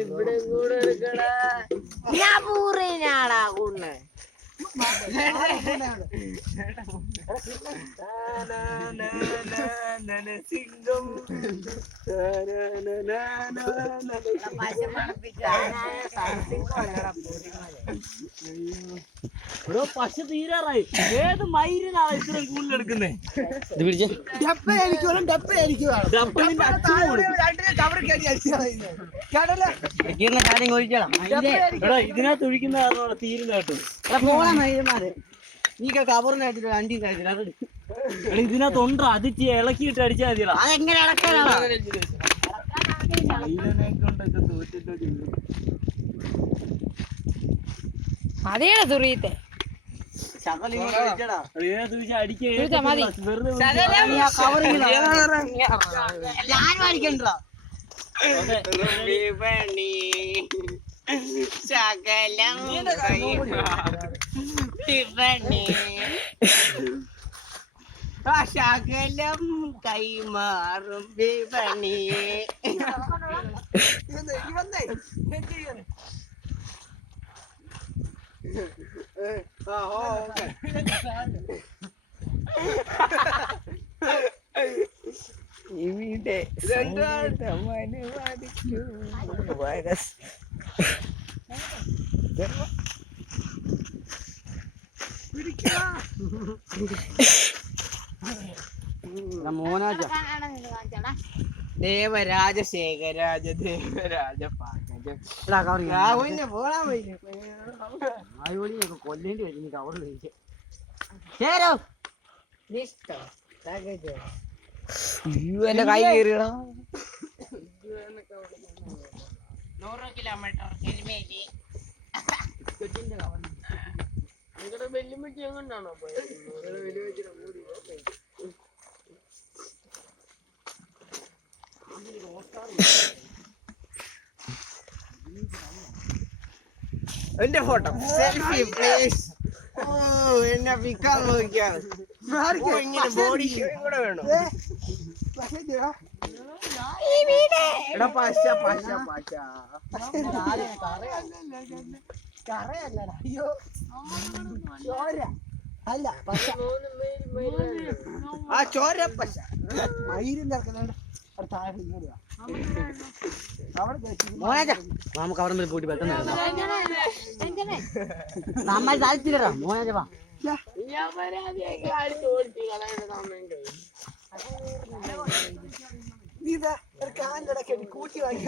ഇവിടെ കൂടെ എടുക്കടാ ഞാൻ പൂറിനാടാ കൂടെ സിംഗം ഇവിടെ പശ തീരാറായി. ഏത് മയിലിനാണ് ഇത്രയും കൂടുതലെടുക്കുന്നേ? ഇതിനകത്ത് ഒഴിക്കുന്ന കാരണമാണ് തീരുന്ന കേട്ടോ. നീ കവറിനായിട്ടില്ല വണ്ടി ഇതിനകത്ത് ഉണ്ടോ? അത് ഇളക്കിയിട്ട് അടിച്ചാൽ മതിയല്ലോ. അതെങ്ങനെ അതേടാ തുറിയത്തെ ശകലം കൈമാറും വിപണിയെ. ഇവിടെ വൈറസ് ദേവരാജശേഖരാജ ദേവരാജ കൊല്ലേണ്ടി വരും കവറിൽ എന്റെ കൈ കയറിയടാ. 100 കിലോമീറ്റർ എരുമേലി. നിങ്ങളുടെ വെല്ലുവിളിക്ക് എങ്ങനെയാണോ എന്റെ ഫോട്ടോ സെൽഫി പ്ലീസ്. എന്നെ പിക്കാൻ നോക്കിയാണ്. ഇങ്ങനെ ബോഡി കൂടെ വേണോ? പശ പശ പശ കറയല്ലടാ. അയ്യോ ചോര അല്ല പശ. ആ ചോര പശ മയിലിന്റെ നമുക്ക് അവിടെ പോയിട്ട് പെട്ടെന്ന് നമ്മൾ താഴ്ത്തില്ലടാ മോനെ വാ. കൂട്ടി വാങ്ങി